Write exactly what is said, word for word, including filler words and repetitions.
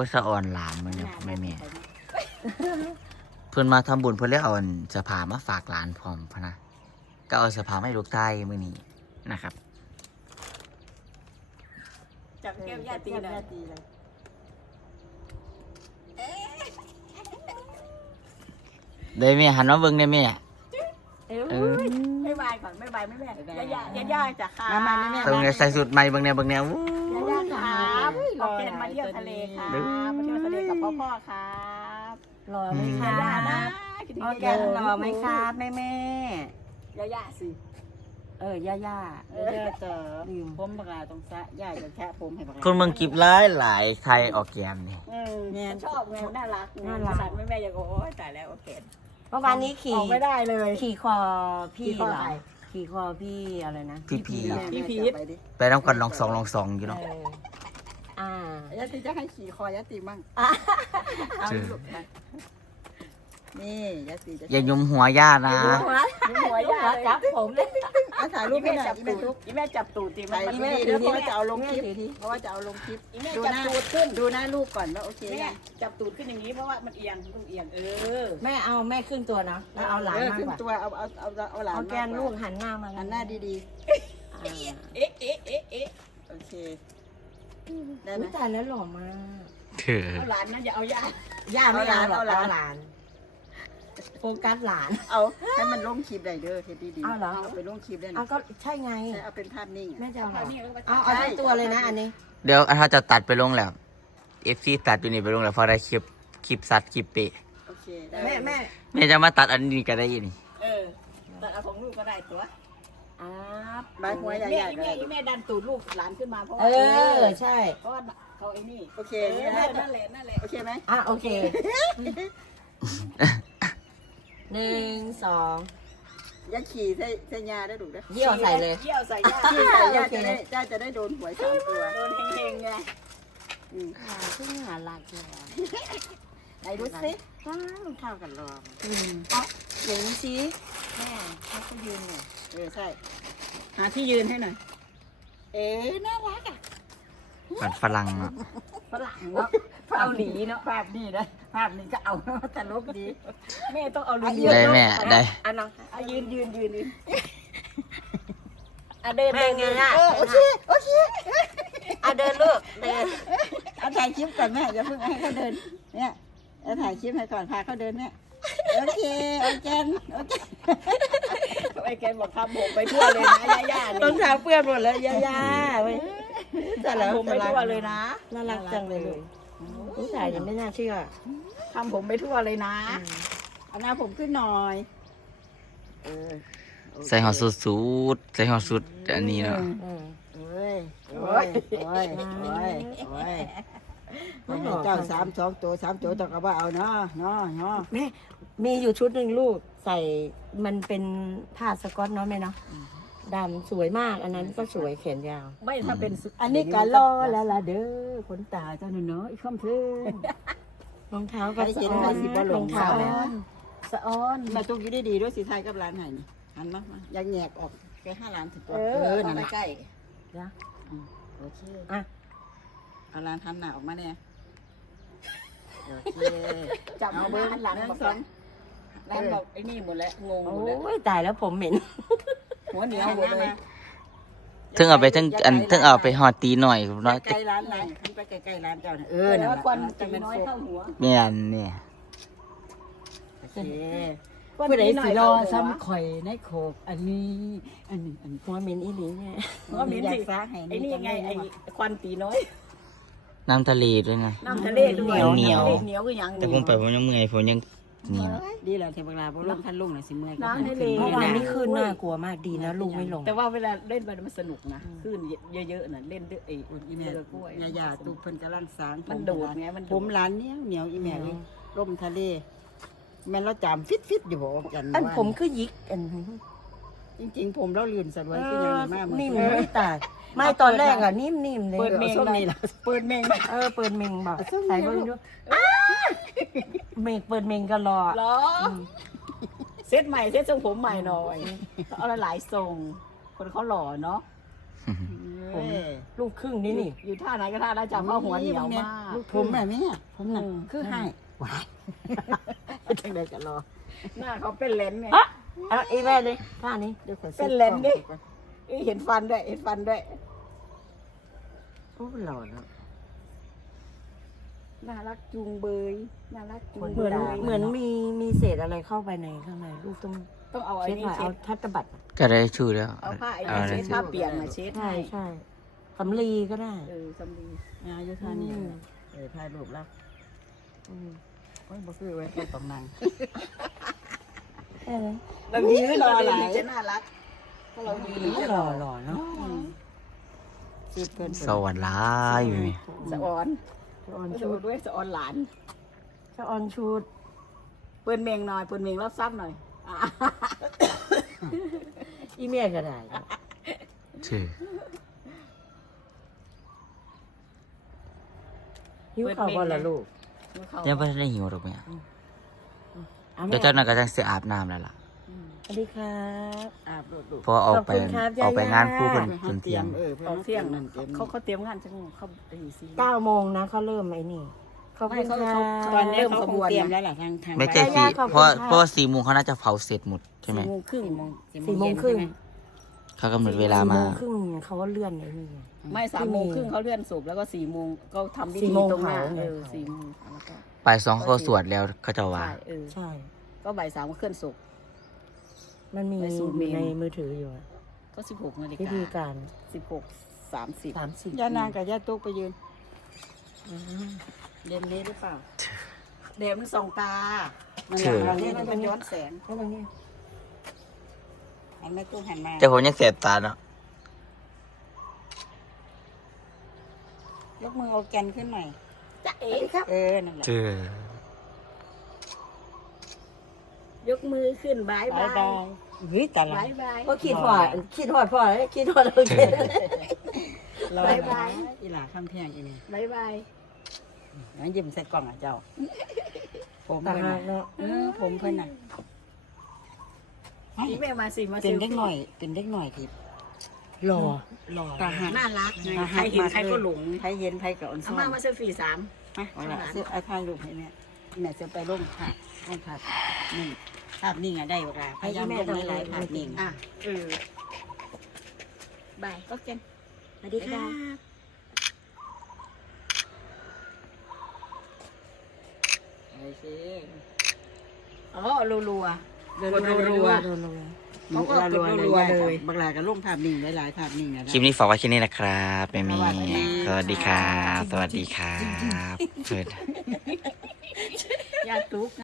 ยสะอ่อนหลานมันเนี่ยแม่แม่เพื่อนมาทำบุญเพื่อนเรียกเอาเสื้อผ้ามาฝากหลานพร้อมพะนะก็เอาเสื้อผ้าให้ลูกใต้มื้อนี้นะครับจับแก้มญาติเลยได้แม่หันมาเบิ่งได้แม่เออไม่บายก่อนไม่บายไม่แม่ย่าย่าย่าจ้ะค่ะมาแม่ตรงนี้ใส่สุดใหม่เบิ่งแนวเบิ่งแนวย่าย่าครับโอเคมาเที่ยวทะเลครับมาเที่ยวทะเลกับพ่อพ่อครับรอไหมคะย่านะโอเครอไหมครับแม่แม่ย่าย่าสิเออย่าย่าเออเจอผมปากกาตรงซะย่าจะแค่ผมให้ปากกาคนเมืองกิบหลายหลายไทยออกแกมนี่เออชอบไงน่ารักน่ารักแม่แม่ยังโอ้ยตายแล้วโอเคเมื่อวานนี้ขี่ออกไม่ได้เลยขี่คอพี่เหรอขี่คอพี่อะไรนะพี่พีพี่พีทไปน้ำกันลองสองลองสองอยู่เนาะเอออ่าย่าติจะให้ขี่คอยาติมั่งเอาลูกนี่ยาติจะอย่ายุมหัวย่านะหัวย่าจับผมเลยเอาถ่ายรูปแม่จับตูดอีแม่จับตูดตีมาอีแม่เดี๋ยวเพราะว่าจะเอาลงคลิปเพราะว่าจะเอาลงคลิปอีแม่จับตูดขึ้นดูหน้าลูกก่อนว่าโอเคยังจับตูดขึ้นอย่างนี้เพราะว่ามันเอียงต้องเอียงเออแม่เอาแม่ครึ่งตัวเนาะแล้วเอาหลานมากขึ้นกว่าตัวเอาเอาเอาเอาหลานเอาแกนลูกหันหน้ามาหันหน้าดีอ่าๆเอ๊ะเอ๊ะเอ๊ะเอ๊ะโอเคได้ไหมอุ๊ยตายแล้วหล่อมากเถอเอาหลานนะอย่าเอาย่าย่าไม่เอาหรอกเอาหลานเอาหลานโฟกัสหลานเอาให้มันลงคลิปได้เด้อเฮ็ดดีๆเอาเหรอเอาไปลงคลิปได้เอานะก็ใช่ไงเอาเป็นภาพนิ่งแม่จะเอาเหรอเอาเอาทั้งตัวเลยนะอันนี้เดี๋ยวถ้าจะตัดไปลงแล้วเอฟซีตัดอยู่นี่ไปลงแล้วพอได้คลิปคลิปสัตว์คลิปเปะโอเคได้แม่แม่แม่จะมาตัดอันนี้ก็ได้ยินนี่เออแต่เอาของลูกก็ได้ตัวอ่าบายหัวใหญ่ใหญ่แม่แม่ดันตูดลูกหลานขึ้นมาเพราะเอว่าอใช่เพราะว่าเขาไอ้นี่โอเคเออนั่นแหละนั่นแหละโอเคไหมอ่ะโอเคหนึ่งสองอย่าขี่ใส่ใส่ยาได้ดูนะเยี่ยวใส่เลยเยี่ยวใส่ยาขี่ใส่ยาจะได้ยาจะได้โดนหวยสามตัวโดนเฮงๆไงอืมอ่าซึ่งหาหลักเลยไหนดูสิว้าวเท่ากันรออืมอ่ะเดี๋ยวนี้สิแม่เขาก็ยืนเนี่ยเออใช่หาที่ยืนให้หน่อยเอ๊ะน่ารักอ่ะฝันฝรั่งเนาะฝรั่งเนาะเกาหลีเนาะภาพนี้นะภาพนี้ก็เอาตลกดีแม่ต้องเอาลุงได้แม่ได้อันน้องเอายืนยืนยืนยืนอ่ะเดินแม่เดินไงล่ะเออโอเคโอเคอ่ะเดินลูกเดินเอาถ่ายคลิปก่อนแม่อย่าเพิ่งให้เขาเดินเนี่ยเอาถ่ายคลิปให้ก่อนพาเขาเดินเนี่ยโอเคโอเคโอเคไอ้แกบอกทำผมไปทั่วเลยนะย่าๆต้นนี่เท้าเปื้อนหมดแล้วย่าย่าเว้ยแต่แล้วทำผมไปทั่วเลยนะน่ารักจังเลยลูกผู้ชายยังไม่น่าเชื่อทำผมไปทั่วเลยนะเอาหน้าผมขึ้นหน่อยเออใส่หอดสุดสุดใส่หอดสุดอันนี้เนาะอืมโอ้ยโอ้ยโอ้ยโอ้ยโอ้ยเจ้าสามสองตัวสามตัวต้องเอาว่าเอาเนาะเนาะเนาะแม่มีอยู่ชุดหนึ่งลูกใส่มันเป็นผ้าสก๊อตเนาะแม่เนาะดำสวยมากอันนั้นก็สวยแขนยาวไม่ถ้าเป็นอันนี้ก็รอแล้วล่ะเด้อขนตาเจ้าหนูเนาะอีกคำเพิ่มรองเท้าไปก็เห็นสะไปอ้อนสิบอลรอง งเท้าสะแม่อ้อนสะอ้อนแม่ตุ้งยี่ได้ดีด้วยสีไทยกับร้านไหนนี่หันมามาอยากแงกออกแกห้าล้านถึงตัวเออนั่นใกล้นะโอเคอ่ะเอาร้านทันหนาออกมาเนี่ยโอเคจับเอาเบอร์หลังสองร้านบอกไอ้นี่หมดแล้วงงหมดแล้วโอ้ยตายแล้วผมเหม็นหัวเหนียวหมดเลยถึงเอาไปถึงอันถึงเอาไปหอดตีหน่อยเนาะใกล้ร้านไหนขึ้นไปใกล้ๆร้านเจ้าเนี่ยเออนั่นแหละควันจะเป็นโฟกแม่นเนี่ยโอเคผู้ใดสิรอซ้ำข่อยในโขกอันนี้อันนี้อันนี้หัวเหม็นอีหลีเนี่ยก็มีสิไอ้นี่ไงไอ้ควันตีน้อยน้ำทะเลด้วยนะน้ำทะเลด้วยเหนียวเหนียวก็ยังแต่ผมไปผมยังเมื่อยผมยังนี่นะดีแล้วเทวราพวกลงท่านลุงน่ะสิเมื่อยน้ำทะเลเมื่อวานนี้คืนน่ากลัวมากดีนะลูกไม่ลงแต่ว่าเวลาเล่นไปมันสนุกนะคลื่นเยอะๆน่ะเล่นด้วยไอ้อีแม่กล้วยยาๆตุกเพิ่นกำลังสางมันโดดไงมันผมร้านเนี้ยเหนียวอีแม่เลยร่มทะเลแม่เราจำฟิตๆอยู่บ่กันอันผมคือยิกอันจริงๆผมเราลื่นสลวยขึ้นอย่างมากนิ่มไม่ตายไม่ตอนแรกอ่ะนิ่มๆเลยเปิดเมงนี่ล่ะเปิดเมงเออเปิดเมงบอกใส่เบิ่งดูเมงเปิดเมงก็รอหรอเซตใหม่เซตทรงผมใหม่หน่อยเอาหลายทรงคนเขาหล่อเนาะเอ้ยลูกครึ่งนี่นี่อยู่ท่าไหนก็ท่าได้จับเข้าหัวเหนียวมากลูกผมแบบนี้ผมน่ะอืมคือให้ว้ายจังไดกันรอหน้าเขาเป็นเลนไงอ่ะเอาอีแม่เลยท่านี้เดี๋ยวขอเป็นเลนดิ เอ้ยเห็นฟันด้วยเห็นฟันด้วยโอ้หล่อเนาะน่ารักจุงเบยน่ารักจุงเหเบมือนยเหมือนมีมีเศษอะไรเข้าไปในข้างในลูกต้องต้องเอาไอ้เช็ดนี่หน่อยเช็เอาดทัตบัตรก็ได้ชื่อแล้วเอาผ้าไอ้เอานี่อะไรเช็ดผ้าเปียกมาเช็ดใช่ให้ใช่สำลีก็ได้เออสำลีงานยุทธานี่อืมเออถ่ายรูปแล้วอืมโอ้ยบ่คือไว้แค่ตรงนั้นเออเรายืนรอหลายจะน่ารักถ้าเรายืนจะหรล่ออหล่อเนาะคือเพิ่นสวรรค์ร้ายอยู่นี่สะออนสะออนชูชูดด้วยสะออนหลานสะออนชูดเปิ้นเมงหน่อยเปิ้นเมงรับซับหน่อยอ่ะอีเมียก็ได้ชื่อหิวข้าวบ่ล่ะลูกยังไม่ได้หิวหรอกแม่เอาเดี๋ยวเจ้าหน้าก็จะเสียอาบน้ำแล้วล่ะสวัสดีครับอาบรถดูเพราะว่าออกไปขอบคุณครับออกไปย่าๆงานคู่เพิ่นเพิ่เพิ่นนเตเที่รียยงมเออเพิ่นออกเที่ยงนั่นเตรียมเขาเขาเตรียมงานจังเขาตีสี่เก้าโมงนะเขาเริ่มไอ้นี่ขอบคุณค่ะตอนนี้เขาคงเตรียมแล้วล่ะทางทางไม่ใช่ย่าสี่ๆขอบคุณเพราะค่ะเพราะว่าสี่โมงเขาน่าจะเผาเสร็จหมดใช่ไหมสี่โมงครึ่งสี่โมงครึ่งเขากำหนดเวลามาสี่โงครึ่งเขาว่าเลื่อนไอ้นี่ไงไม่สามโมงครึ่งเขาเลื่อนศพแล้วก็สี่โมงก็ทำพิสี่ธีโมงตรงหน้าเผาไงเออสี่โมงแล้วก็ปลายสองเขาสวดแล้วเขาจะว่าใช่เออใช่ก็บ่ายสามก็เคลื่อนศพมันมีไปสู่อยู่เมนในมือถืออยู่อะก็สิบหกนาฬิวิกาธีการสิบหกสามสิบสามสิบย่านางกับย่าตุ๊กไปยืนเดมนี้หรือเปล่าเดมมันส่องตามันชื่อเราเนี่เนี่ย ยมันเป็นย้อนแสงแล้วตรงนี้หันแม่ตุ๊กหันมาแต่ผมยังเสียบตาเนาะยกมือเอาแกนขึ้นหน่อยจ๊ะเอ๋ครับเออนั่นแหละชื่อยกมือขึ้นบายบาบาย ยบายเฮ้ยแต่ละบายบายก็คิดพอดคิดพอดพอดคิดพอดโอเคลอยบ๊ายบายอีหล่าข้ามเที่ยงอีนี่บายบายงั้นยิ้มใส่กล่องอ่ะเจ้า ผมต่างเพิ่นหาน่ะกเนาะเออผมเพิ่นน่ะนี่แม่มาสิมาเป็นเด็กหน่อย เป็นเด็กหน่อยที่หล่อหล่อตาหักน่ารักไงตาใคหัรกเห็นมากใครก็หลงใครเห็นใครก็อ่อนซ้อาอนม่ามาเซลฟี่สามมาเอาละซื้อเอาถ่ายรูปให้แม่แม่จะไปลงภาพลงภาพนี่ภาพนิ่งอะได้บ่ล่ะพยายามลงหลายๆภาพนิ่งอ่ะเออ บายก็เกนสวัสดีค่ะโอเคอ๋อรัวรัวรัวๆรัวรัวๆเขาก็กดรัวๆเลยบักหลาก็ลงภาพนิ่งหลายๆภาพนิ่งอะคลิปนี้ฝากไว้แค่นี้นะครับแม่มีสวัสดีสวัสดีครับ สวัสดีครับเปิดๆยาตุ๊ก